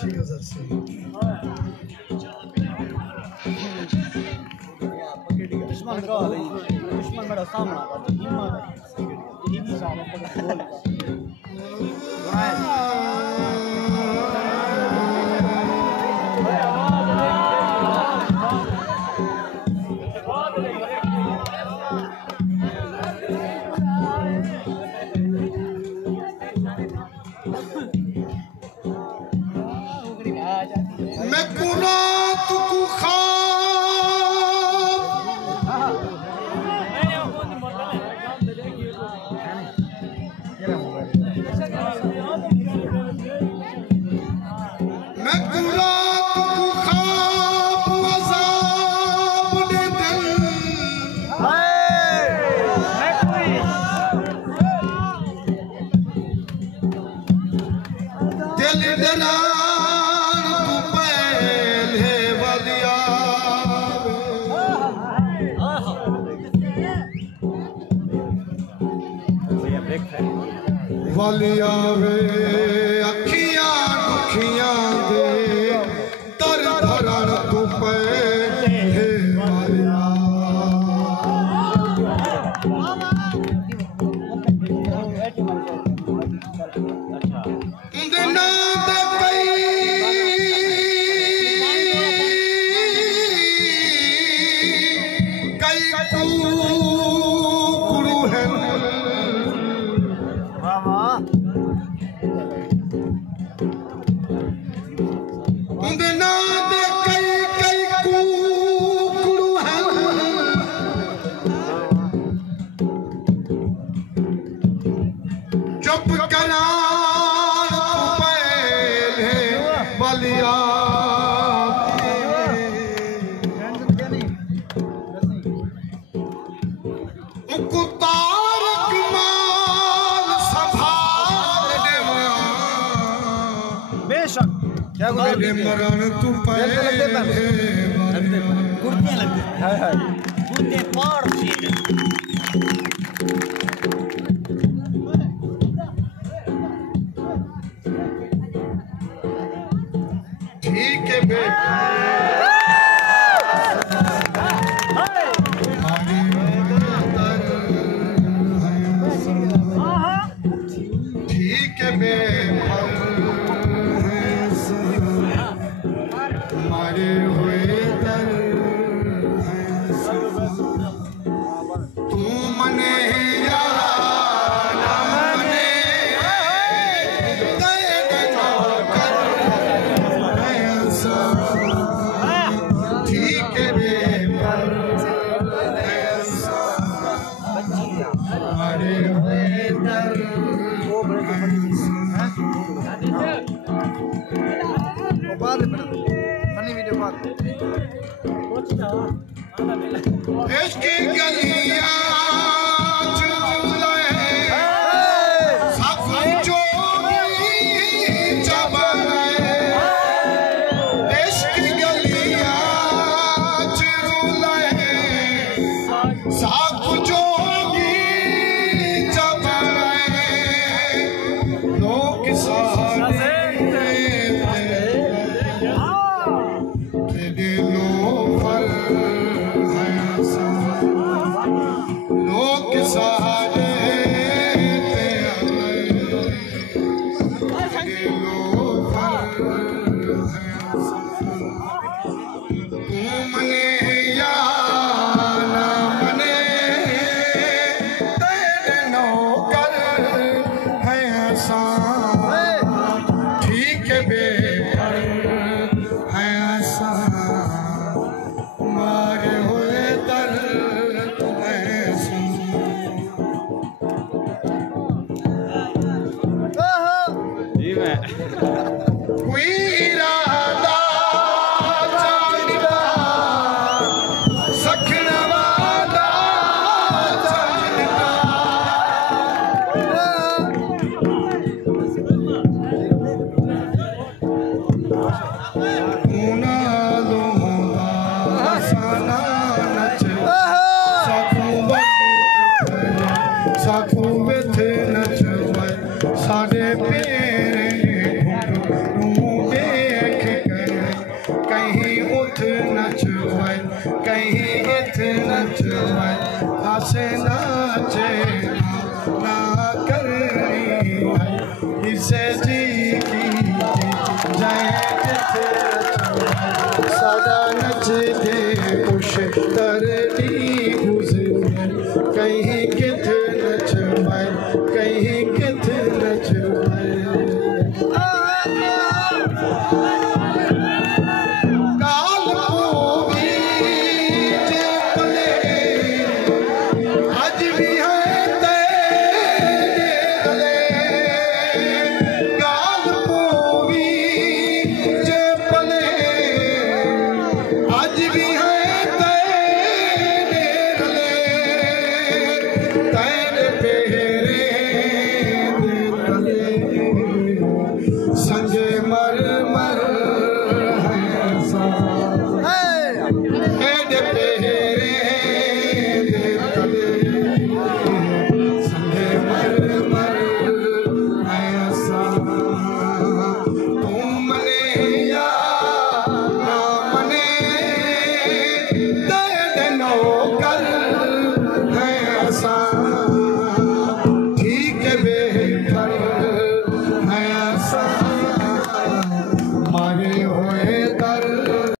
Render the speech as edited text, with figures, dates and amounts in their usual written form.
दुश्मन का दुश्मन मेरा सामना कर यही सामने मैं कुना तू खा मैं कुना तू खा अज़ाब दे दिल डरा वालिया वे अखियां दुखियां दे तर धरण तू पे हे वालिया दिना दे कई कुरू है चुप करा पहले बलिया उकुतार कमाल संभाल दे बेशक क्या मरण तू पहले कुर्तियां लगती है कुर्ते पार ठीक है बेटा ठीक है बेटा हमारे हुए दर तू मने इसकी गलियां सब चोरी चबले इसकी गलियां चुले सब चोरी चबले लोग सारे लोग सारे तू मने या ना मने तेरे नौकर है आसान ठीक है बेपर है आसान मारे हुए दर कोई इरादा जानदा सखण वाला जानदा मुना लोंदा साना नच साखू बेथे नच साडे पेरे साना